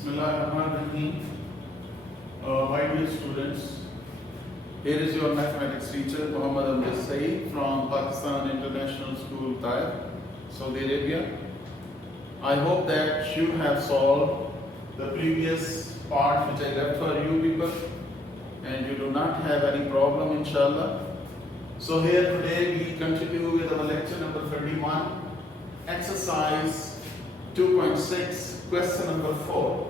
Bismillahirrahmanirrahim. My dear students, here is your mathematics teacher Muhammad Amjad Saeed from Pakistan International School, Taif, Saudi Arabia. I hope that you have solved the previous part which I left for you people and you do not have any problem, inshallah. So here today we continue with our lecture number 31, exercise 2.6, question number 4.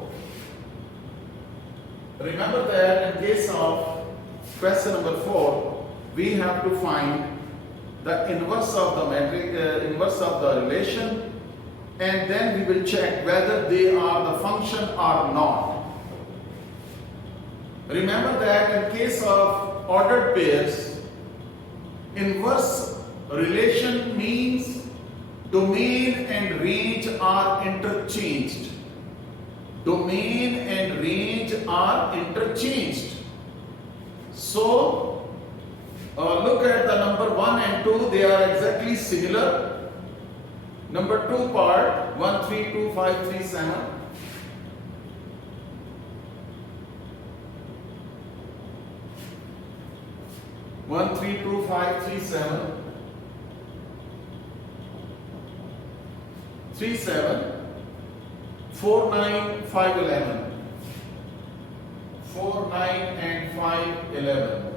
Remember that in case of question number 4, we have to find the inverse of the matrix, inverse of the relation, and then we will check whether they are the function or not. Remember that in case of ordered pairs, inverse relation means domain and range are interchanged. Domain and range are interchanged. So, look at the number 1 and 2, they are exactly similar. Number 2 part, 1, 3, 2, 5, 3, 7. One, 3, 2, 5, 3, 7. 3, 7. 4, 9, 5, 11. 4, 9 and 5, 11.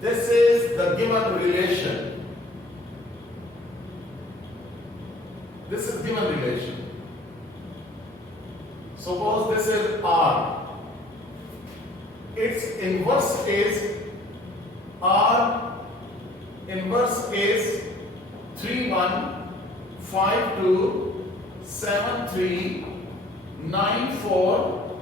This is the given relation. This is given relation. Suppose this is R. Its inverse is R. Inverse is 3, 1, 5, 2, 7, 3, 9, 4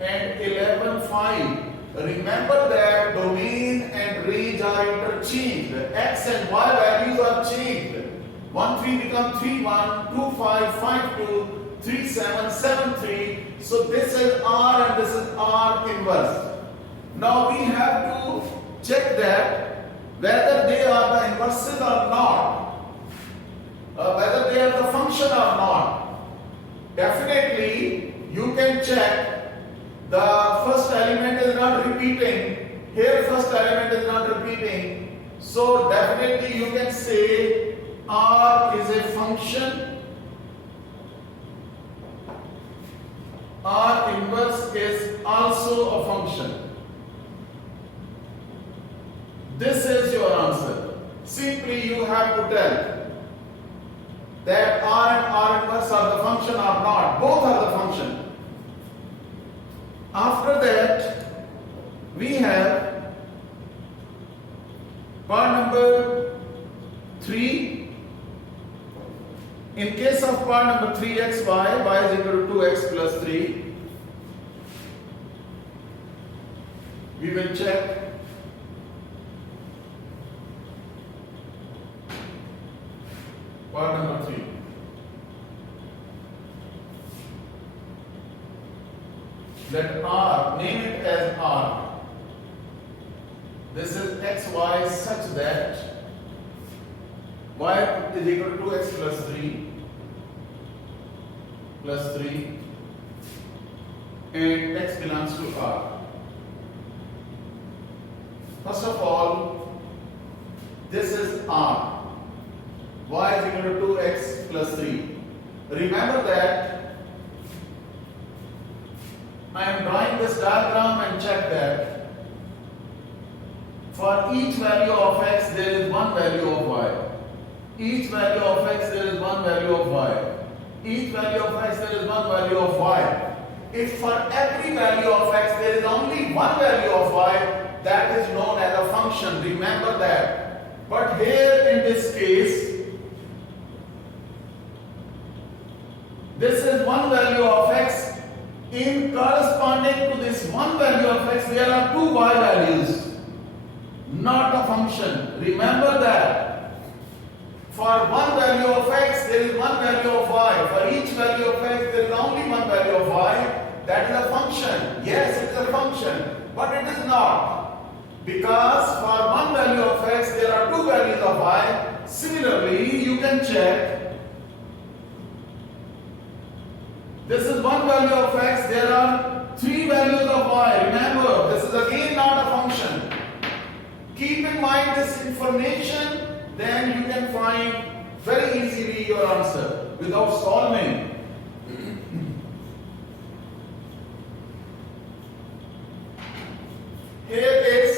and 11, 5. Remember that domain and range are interchanged. X and Y values are changed. 1, 3 become 3, 1, 2, 5, 5, 2, 3, 7, 7, 3. So this is R and this is R inverse. Now we have to check that whether they are the inverses or not. Whether they are the function or not. Definitely, you can check the first element is not repeating. Here, first element is not repeating. So, definitely you can say R is a function. R inverse is also a function. This is your answer. Simply, you have to tell that R and R inverse are the function or not. Both are the function. After that, we have part number 3. In case of part number 3x, y is equal to 2x plus 3. We will check. Part number 3. Let R, name it as R. This is xy such that y is equal to 2x plus 3 and x belongs to R. First of all, this is R. Y is equal to 2x plus 3. Remember that I am drawing this diagram and check that for each value of x there is one value of y. Each value of x there is one value of y. Each value of x there is one value of y. If for every value of x there is only one value of y, that is known as a function. Remember that. But here in this case, this is one value of x. In corresponding to this one value of x, there are two y values, not a function. Remember that. For one value of x, there is one value of y. For each value of x, there is only one value of y. That is a function. Yes, it is a function, but it is not. Because for one value of x, there are two values of y. Similarly, you can check. This is one value of x, there are 3 values of y. Remember, this is again not a function. Keep in mind this information, then you can find very easily your answer without solving. Here is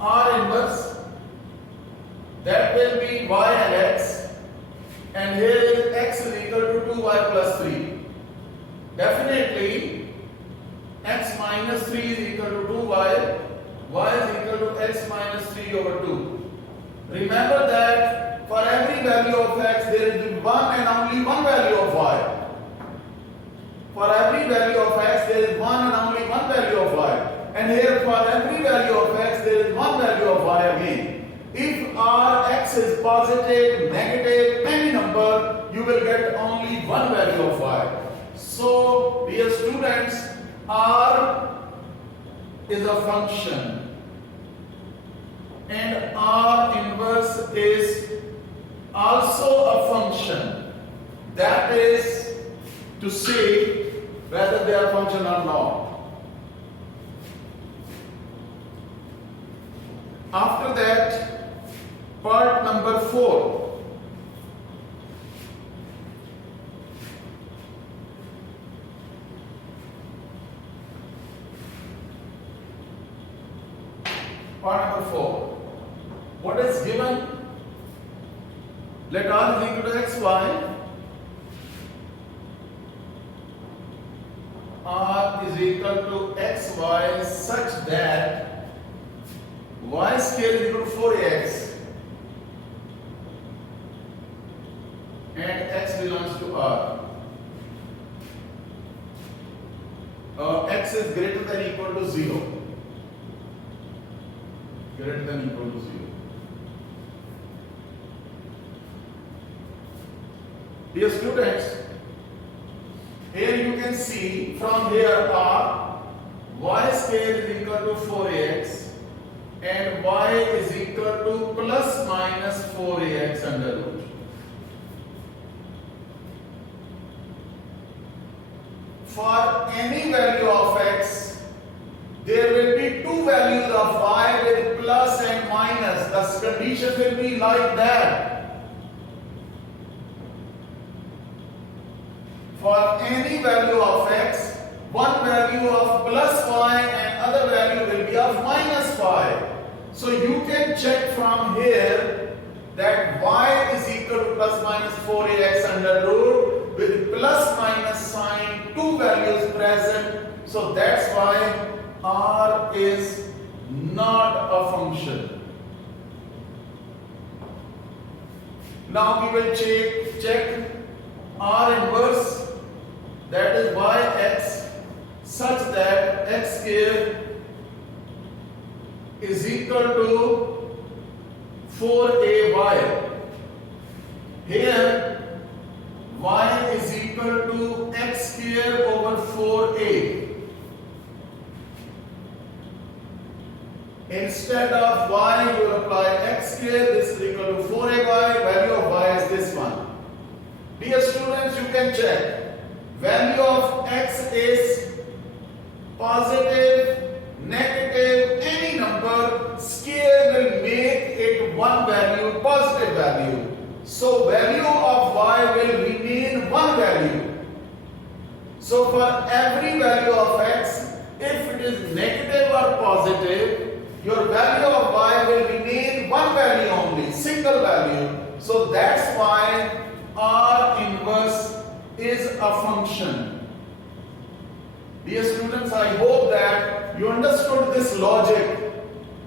R inverse, that will be y and x, and here is x is equal to 2y plus 3. Definitely x minus 3 is equal to 2y, y is equal to x minus 3 over 2. Remember that for every value of x there is one and only one value of y. For every value of x there is one and only one value of y. And here for every value of x there is one value of y again. If r x is positive, negative, any number, you will get only one value of y. So, dear students, r is a function and r inverse is also a function. That is to say whether they are function or not. After that, part number 4. Part number 4. What is given? Let r is equal to xy. R is equal to xy such that y square is equal to 4ax and x belongs to r. X is greater than or equal to 0. Greater than or equal to 0. Dear students, here you can see from here r, y square is equal to 4ax and y is equal to plus minus 4ax under root. For any value of x, there will be two values of y with plus and minus. The condition will be like that. For any value of x, one value of plus y and other value will be of minus y. So you can check from here that y is equal to plus minus 4ax under root with plus minus sign, two values present. So that's why r is not a function. Now we will check r inverse, that is yx, such that x square is equal to 4ay. Here y is equal to x square over 4a. Instead of y, you apply x square, this is equal to 4ay, value of y is this one. Dear students, you can check. Value of x is positive, negative, any number, square will make it one value, positive value. So value of y will remain one value. So for every value of x, if it is negative or positive, your value of y will remain one value only, single value. So that's why r inverse is a function. Dear students, I hope that you understood this logic.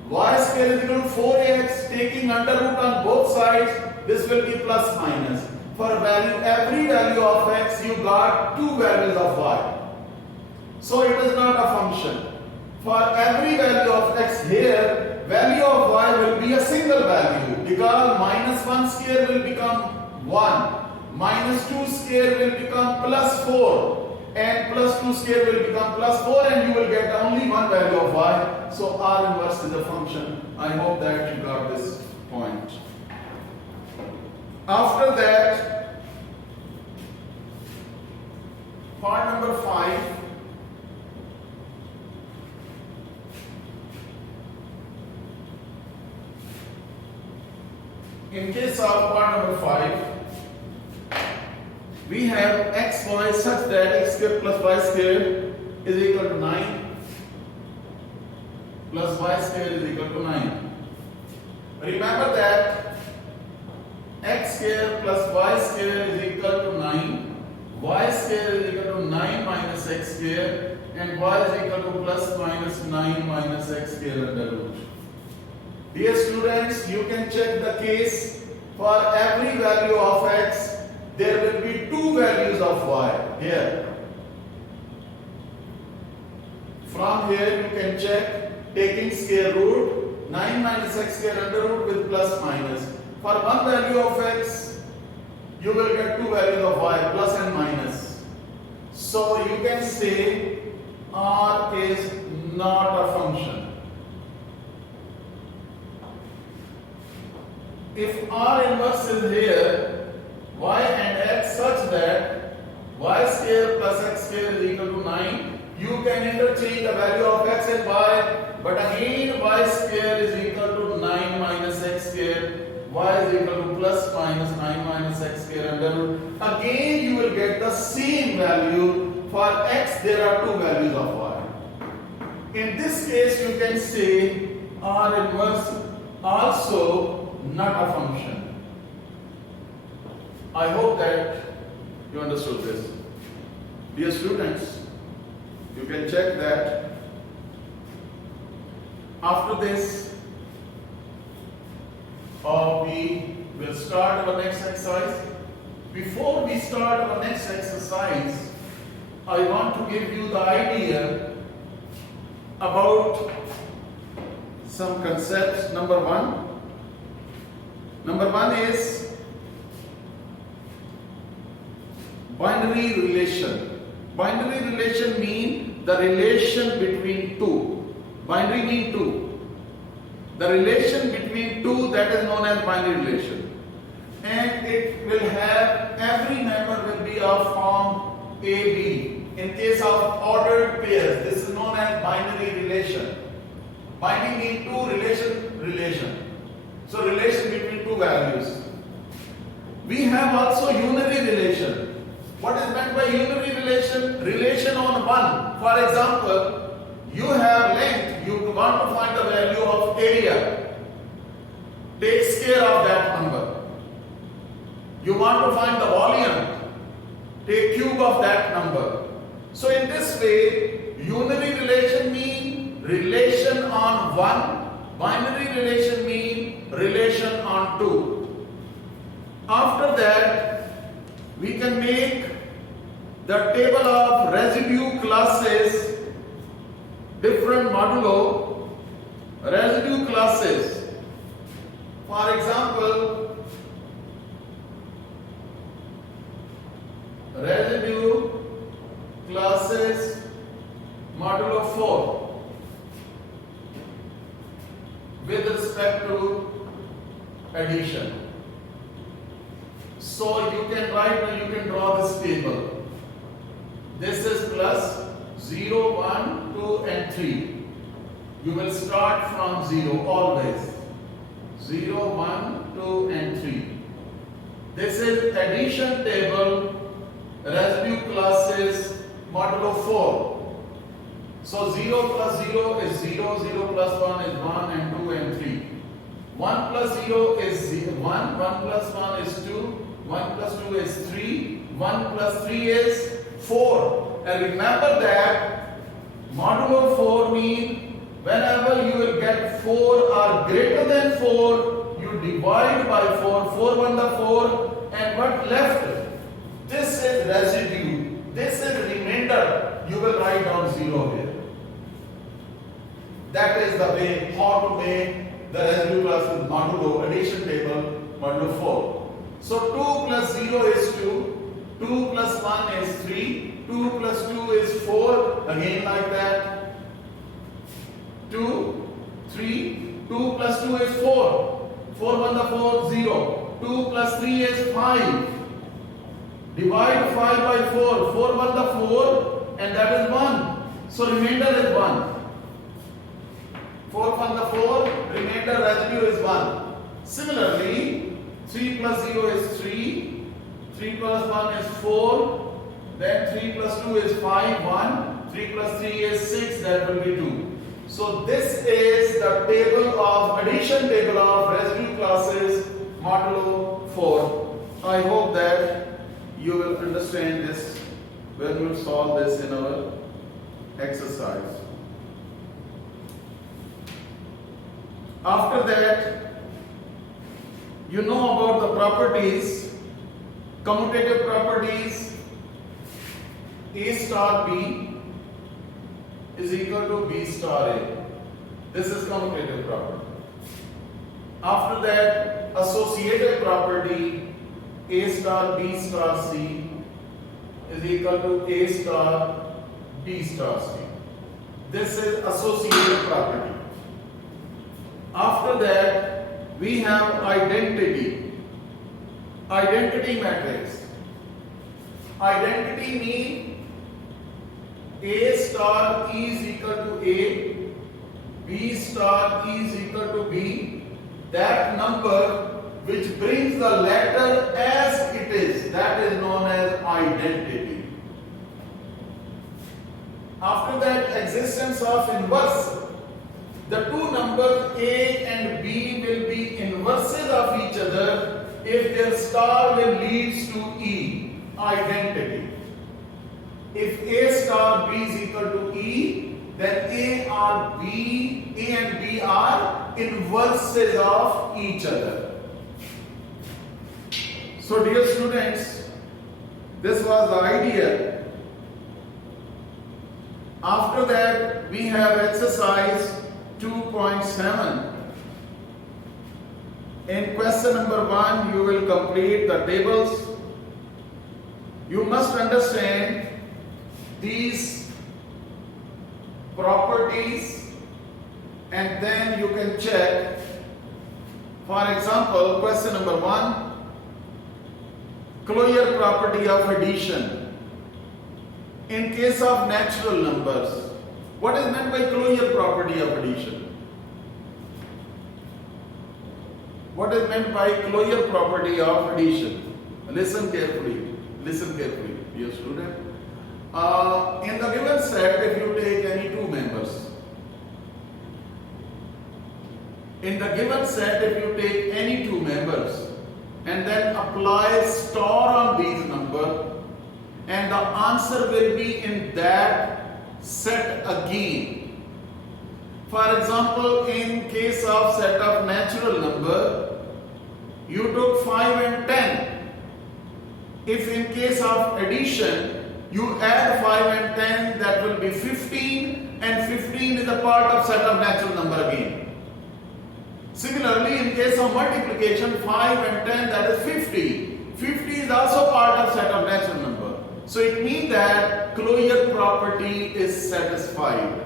Y square is equal to 4ax, taking under root on both sides, this will be plus minus. For every value of x, you got two values of y. So it is not a function. For every value of x here, value of y will be a single value because minus 1 square will become 1. Minus 2 square will become plus 4 and plus 2 square will become plus 4 and you will get only one value of y. So r inverse is a function. I hope that you got this point. After that, Part number 5. In case of part number 5, we have x, y such that x square plus y square is equal to 9 plus y square is equal to 9. Remember that x square plus y square is equal to 9, y square is equal to 9 minus x square, and y is equal to plus minus 9 minus x square under root. Dear students, you can check the case. For every value of x, there will be two values of y here. From here you can check taking square root 9 minus x square under root with plus minus. For one value of x, you will get two values of y, plus and minus. So you can say R is not a function. If R inverse is here, y and x such that y square plus x square is equal to 9, you can interchange the value of x and y, but again y square is equal to 9 minus x square, y is equal to plus minus 9 minus x square under root. Again you will get the same value. For x there are two values of y. In this case you can say R inverse also not a function. I hope that you understood this. Dear students, you can check that after this we will start our next exercise. Before we start our next exercise, I want to give you the idea about some concepts. Number one is binary relation. Binary relation means the relation between two. Binary means two. The relation between two, that is known as binary relation. And it will have, every member will be of form AB. In case of ordered pairs, this is known as binary relation. Binary means two, relation. So relation between two values. We have also unary relation. What is meant by unary relation? Relation on one. For example, you have length, you want to find the value of area. Take square of that number. You want to find the volume. Take cube of that number. So in this way, unary relation means relation on one. Binary relation means relation on two. After that, we can make the table of residue classes, different modulo residue classes. For example, residue classes modulo 4 with respect to addition. So you can draw this table. This is plus 0, 1, 2 and 3. You will start from 0 always. 0, 1, 2 and 3. This is addition table, residue classes modulo 4. So 0 plus 0 is 0, 0 plus 1 is 1 and 2 and 3. 1 plus 0 is 1, 1 plus 1 is 2, 1 plus 2 is 3, 1 plus 3 is 4. And remember that modulo 4 means whenever you will get 4 or greater than 4, you divide by 4, 4 1 the 4, and what left? This is residue, this is remainder. You will write down 0 here. That is the way how to make the residue classes modulo addition table modulo 4. So 2 plus 0 is 2, 2 plus 1 is 3, 2 plus 2 is 4, again like that. 2, 3, 2 plus 2 is 4, 4 1 the 4, 0, 2 plus 3 is 5. Divide 5 by 4. 4 1 the 4 and that is 1. So remainder is 1. 4 1 the 4, remainder residue is 1. Similarly, 3 plus 0 is 3. 3 plus 1 is 4. Then 3 plus 2 is 5, 1. 3 plus 3 is 6, that will be 2. So this is the table of addition table of residue classes modulo 4. I hope that you will understand this when you solve this in our exercise. After that, you know about the properties, commutative properties. A star B is equal to B star A. This is commutative property. After that, associative property A star B star C is equal to A star B star C. This is associative property. After that, we have identity. Identity matrix. Identity means A star is equal to A, B star is equal to B. That number which brings the letter as it is, that is known as identity. After that, existence of inverse. The two numbers A and B will be inverses of each other if their star will leads to E, identity. If A star B is equal to E, then A and B are inverses of each other. So dear students, this was the idea. After that, we have exercise 2.7. In question number 1, you will complete the tables. You must understand these properties and then you can check. For example, question number 1, Closure property of addition. In case of natural numbers, what is meant by closure property of addition? What is meant by closure property of addition? Listen carefully, dear student. In the given set, if you take any two members, and then apply star on these numbers, and the answer will be in that set again. For example, in case of set of natural number, you took 5 and 10. If in case of addition, you add 5 and 10, that will be 15, and 15 is a part of set of natural number again. Similarly, in case of multiplication, 5 and 10, that is 50. 50 is also part of set of natural number. So it means that closure property is satisfied.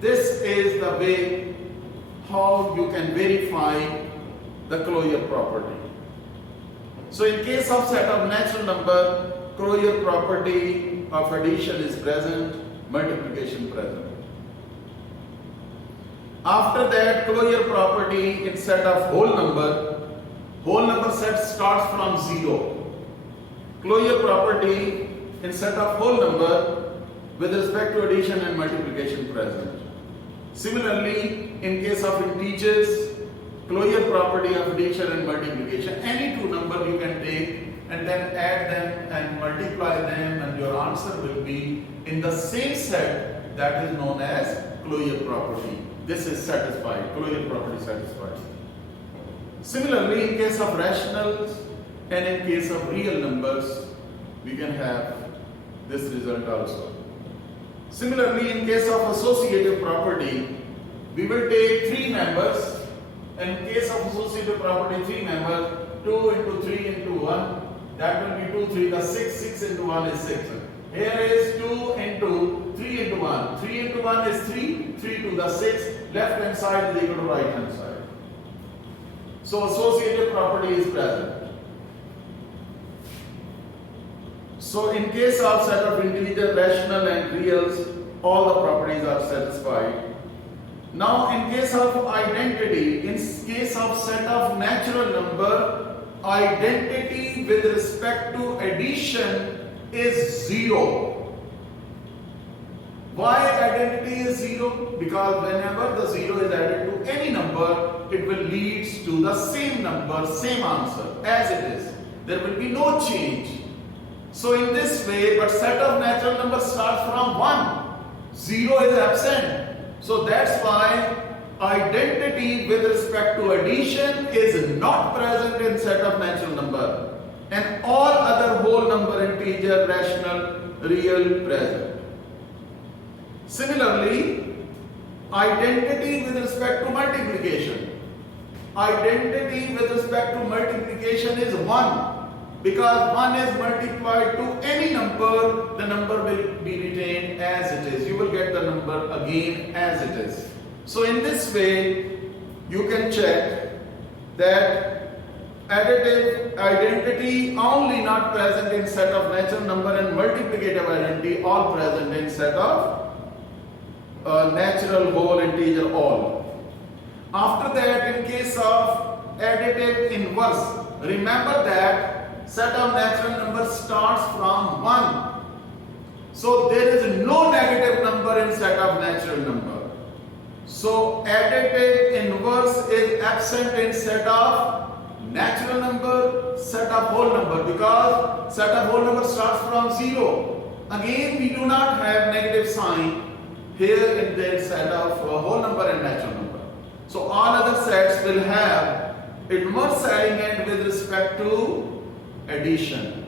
This is the way how you can verify the closure property. So in case of set of natural number, closure property of addition is present, multiplication present. After that, closure property in set of whole number set starts from 0. Closure property in set of whole number with respect to addition and multiplication present. Similarly, in case of integers, closure property of addition and multiplication. Any two numbers you can take and then add them and multiply them, and your answer will be in the same set, that is known as closure property. This is satisfied, closure property satisfied. Similarly, in case of rationals and in case of real numbers, we can have this result also. Similarly, in case of associative property, we will take 3 members. In case of associative property, 3 members, 2 into 3 into 1, that will be 2, 3, the 6, 6 into 1 is 6. Here is 2 into 3 into 1. 3 into 1 is 3, 3 to the 6, left hand side is equal to right hand side. So associative property is present. So in case of set of integer, rational and reals, all the properties are satisfied. Now in case of identity, in case of set of natural number, identity with respect to addition is 0. Why identity is 0? Because whenever the 0 is added to any number, it will lead to the same number, same answer as it is. There will be no change. So in this way, but set of natural numbers starts from 1. 0 is absent. So that's why identity with respect to addition is not present in set of natural number. And all other whole number, integer, rational, real, present. Similarly, identity with respect to multiplication. Identity with respect to multiplication is 1. Because 1 is multiplied to any number, the number will be retained as it is. You will get the number again as it is. So in this way, you can check that additive identity only not present in set of natural number and multiplicative identity all present in set of natural, whole, integer, all. After that, in case of additive inverse, remember that set of natural numbers starts from 1. So there is no negative number in set of natural number. So additive inverse is absent in set of natural number, set of whole number, because set of whole number starts from 0. Again, we do not have negative sign here in the set of whole number and natural number. So all other sets will have inverse element with respect to addition.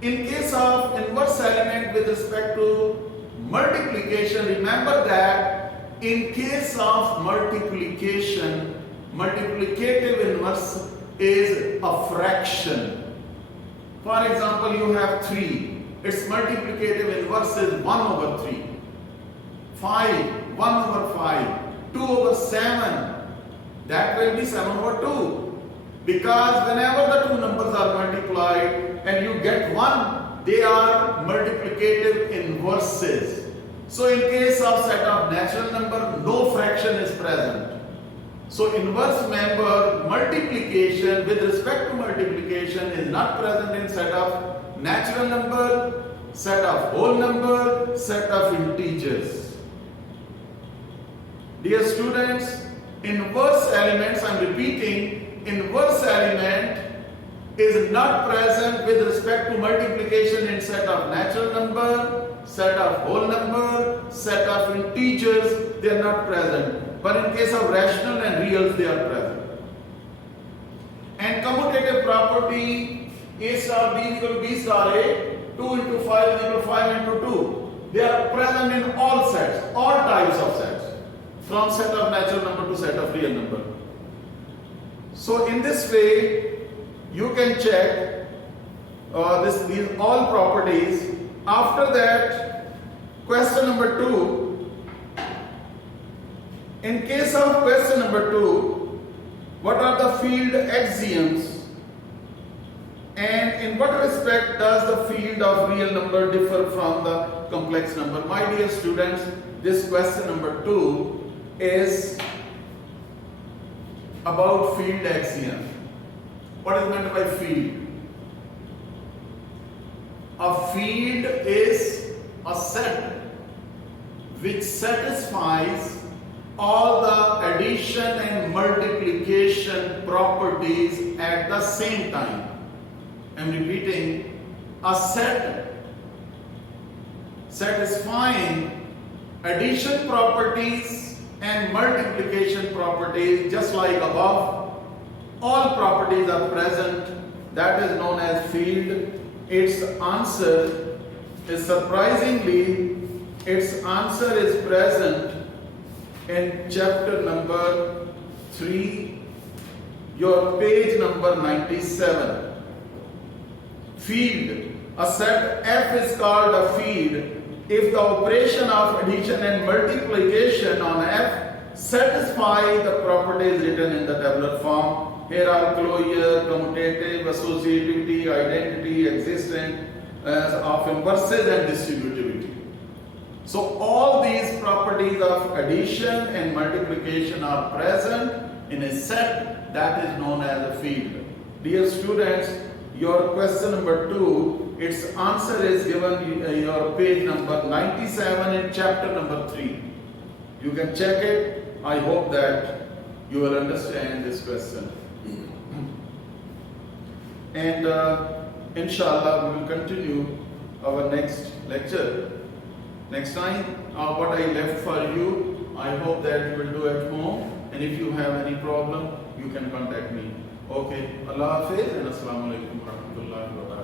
In case of inverse element with respect to multiplication, remember that in case of multiplication, multiplicative inverse is a fraction. For example, you have 3. Its multiplicative inverse is 1 over 3. 5, 1 over 5. 2 over 7. That will be 7 over 2. Because whenever the two numbers are multiplied and you get 1, they are multiplicative inverses. So in case of set of natural number, no fraction is present. So inverse member multiplication with respect to multiplication is not present in set of natural number, set of whole number, set of integers. Dear students, inverse elements, I am repeating, inverse element is not present with respect to multiplication in set of natural number, set of whole number, set of integers, they are not present. But in case of rational and reals, they are present. And commutative property A star B equal to B star A, 2 into 5 is equal to 5 into 2. They are present in all sets, all types of sets, from set of natural number to set of real number. So in this way, you can check these all properties. After that, question number 2. In case of question number 2, what are the field axioms? And in what respect does the field of real number differ from the complex number? My dear students, this question number 2 is about field axiom. What is meant by field? A field is a set which satisfies all the addition and multiplication properties at the same time. I am repeating, a set satisfying addition properties and multiplication properties just like above. All properties are present. That is known as field. Its answer is surprisingly, its answer is present in chapter number 3, your page number 97. Field. A set F is called a field if the operation of addition and multiplication on F satisfy the properties written in the tabular form. Here are closure, commutative, associativity, identity, existent, of inverses and distributivity. So all these properties of addition and multiplication are present in a set that is known as a field. Dear students, your question number 2, its answer is given in your page number 97 in chapter number 3. You can check it. I hope that you will understand this question. And inshallah, we will continue our next lecture. Next time, what I left for you, I hope that you will do at home. And if you have any problem, you can contact me. Okay. Allah Hafiz and Assalamu alaikum wa rahmatullahi wa barakatuh.